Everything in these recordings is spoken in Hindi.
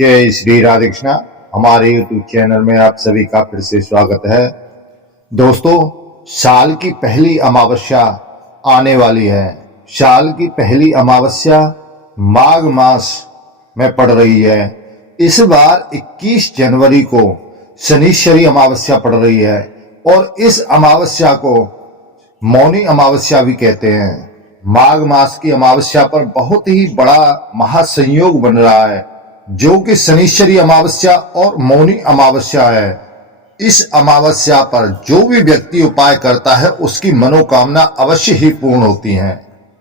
जय श्री राधे कृष्णा। हमारे YouTube चैनल में आप सभी का फिर से स्वागत है। दोस्तों, साल की पहली अमावस्या आने वाली है। साल की पहली अमावस्या माघ मास में पड़ रही है। इस बार 21 जनवरी को शनिश्चरी अमावस्या पड़ रही है और इस अमावस्या को मौनी अमावस्या भी कहते हैं। माघ मास की अमावस्या पर बहुत ही बड़ा महासंयोग बन रहा है, जो कि शनिश्चरी अमावस्या और मौनी अमावस्या है। इस अमावस्या पर जो भी व्यक्ति उपाय करता है उसकी मनोकामना अवश्य ही पूर्ण होती है।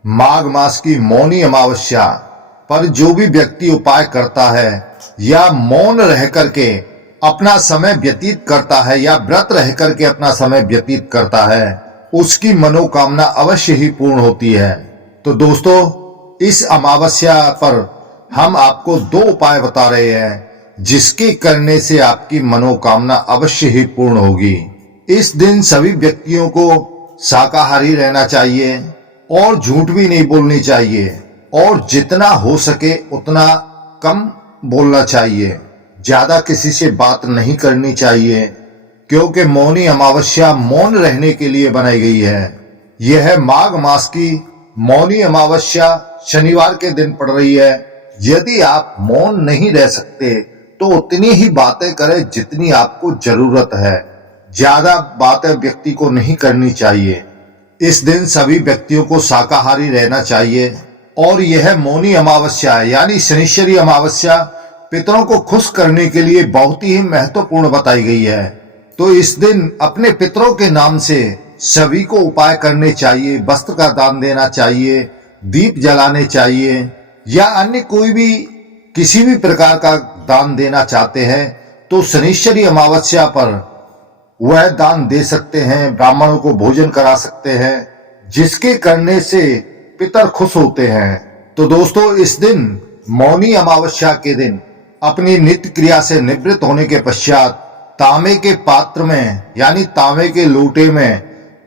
माघ मास की मौनी अमावस्या पर जो भी व्यक्ति उपाय करता है या मौन रह करके अपना समय व्यतीत करता है या व्रत रह करके अपना समय व्यतीत करता है, उसकी मनोकामना अवश्य ही पूर्ण होती है। तो दोस्तों, इस अमावस्या पर हम आपको 2 उपाय बता रहे हैं, जिसके करने से आपकी मनोकामना अवश्य ही पूर्ण होगी। इस दिन सभी व्यक्तियों को शाकाहारी रहना चाहिए और झूठ भी नहीं बोलनी चाहिए और जितना हो सके उतना कम बोलना चाहिए। ज्यादा किसी से बात नहीं करनी चाहिए, क्योंकि मौनी अमावस्या मौन रहने के लिए बनाई गई है। यह माघ मास की मौनी अमावस्या शनिवार के दिन पड़ रही है। यदि आप मौन नहीं रह सकते तो उतनी ही बातें करें जितनी आपको जरूरत है। ज्यादा बातें व्यक्ति को नहीं करनी चाहिए। इस दिन सभी व्यक्तियों को शाकाहारी रहना चाहिए और यह मौनी अमावस्या यानी शनिश्चरी अमावस्या पितरों को खुश करने के लिए बहुत ही महत्वपूर्ण बताई गई है। तो इस दिन अपने पितरों के नाम से सभी को उपाय करने चाहिए। वस्त्र का दान देना चाहिए, दीप जलाने चाहिए, या अन्य कोई भी किसी भी प्रकार का दान देना चाहते हैं तो शनिश्चरी अमावस्या पर वह दान दे सकते हैं। ब्राह्मणों को भोजन करा सकते हैं, जिसके करने से पितर खुश होते हैं। तो दोस्तों, इस दिन मौनी अमावस्या के दिन अपनी नित्य क्रिया से निवृत्त होने के पश्चात तांबे के पात्र में यानी तांबे के लोटे में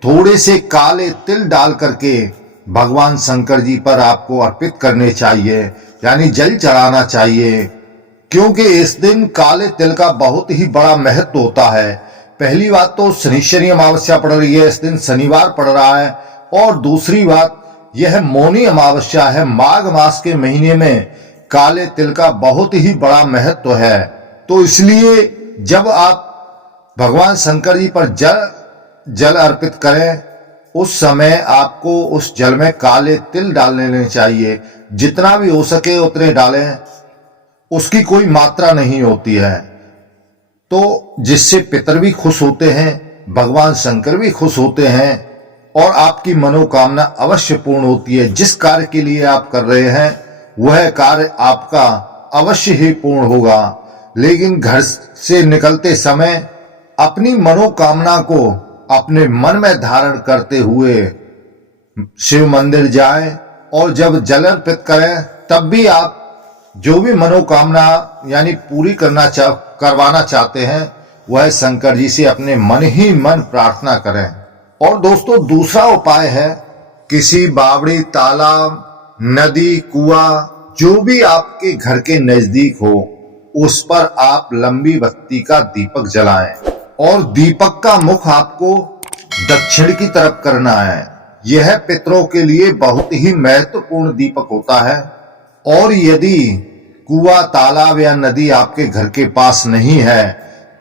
थोड़े से काले तिल डाल करके भगवान शंकर जी पर आपको अर्पित करने चाहिए, यानी जल चढ़ाना चाहिए। क्योंकि इस दिन काले तिल का बहुत ही बड़ा महत्व होता है। पहली बात तो शनिश्चरी अमावस्या पड़ रही है, इस दिन शनिवार पड़ रहा है, और दूसरी बात यह मौनी अमावस्या है। माघ मास के महीने में काले तिल का बहुत ही बड़ा महत्व है। तो इसलिए जब आप भगवान शंकर जी पर जल अर्पित करें, उस समय आपको उस जल में काले तिल डाल लेने चाहिए। जितना भी हो सके उतने डालें, उसकी कोई मात्रा नहीं होती है। तो जिससे पितर भी खुश होते हैं, भगवान शंकर भी खुश होते हैं और आपकी मनोकामना अवश्य पूर्ण होती है। जिस कार्य के लिए आप कर रहे हैं वह कार्य आपका अवश्य ही पूर्ण होगा। लेकिन घर से निकलते समय अपनी मनोकामना को अपने मन में धारण करते हुए शिव मंदिर जाएं और जब जल अर्पित करें तब भी आप जो भी मनोकामना यानी पूरी करवाना चाहते हैं वह शंकर जी से अपने मन ही मन प्रार्थना करें। और दोस्तों, दूसरा उपाय है, किसी बावड़ी, तालाब, नदी, कुआं जो भी आपके घर के नजदीक हो, उस पर आप लंबी बत्ती का दीपक जलाएं और दीपक का मुख आपको दक्षिण की तरफ करना है। यह पितरों के लिए बहुत ही महत्वपूर्ण दीपक होता है। और यदि कुआं, तालाब या नदी आपके घर के पास नहीं है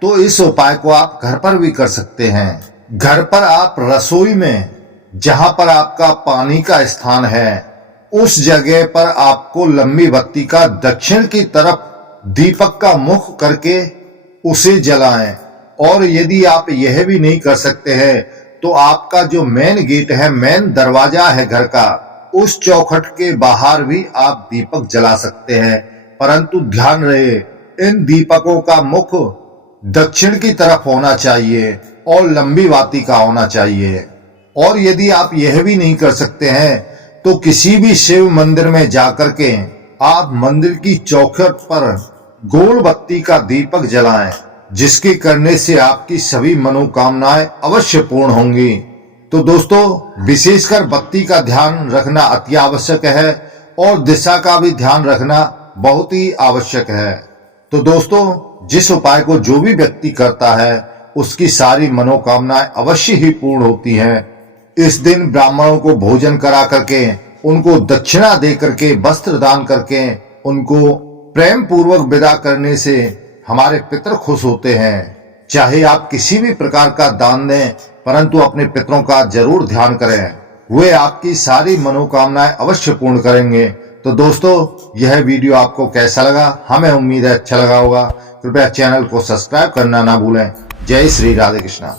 तो इस उपाय को आप घर पर भी कर सकते हैं। घर पर आप रसोई में जहां पर आपका पानी का स्थान है, उस जगह पर आपको लंबी बत्ती का दक्षिण की तरफ दीपक का मुख करके उसे जलाएं। और यदि आप यह भी नहीं कर सकते हैं तो आपका जो मेन गेट है, मेन दरवाजा है घर का, उस चौखट के बाहर भी आप दीपक जला सकते हैं। परंतु ध्यान रहे, इन दीपकों का मुख दक्षिण की तरफ होना चाहिए और लंबी बाती का होना चाहिए। और यदि आप यह भी नहीं कर सकते हैं तो किसी भी शिव मंदिर में जाकर के आप मंदिर की चौखट पर गोल बत्ती का दीपक जलाएं, जिसके करने से आपकी सभी मनोकामनाएं अवश्य पूर्ण होंगी। तो दोस्तों, विशेषकर बत्ती का ध्यान रखना अति आवश्यक है और दिशा का भी ध्यान रखना बहुत ही आवश्यक है। तो दोस्तों, जिस उपाय को जो भी व्यक्ति करता है उसकी सारी मनोकामनाएं अवश्य ही पूर्ण होती हैं। इस दिन ब्राह्मणों को भोजन करा करके, उनको दक्षिणा दे करके, वस्त्र दान करके उनको प्रेम पूर्वक विदा करने से हमारे पितर खुश होते हैं। चाहे आप किसी भी प्रकार का दान दें, परंतु अपने पितरों का जरूर ध्यान करें, वे आपकी सारी मनोकामनाएं अवश्य पूर्ण करेंगे। तो दोस्तों, यह वीडियो आपको कैसा लगा? हमें उम्मीद है अच्छा लगा होगा। कृपया चैनल को सब्सक्राइब करना ना भूलें। जय श्री राधे कृष्णा।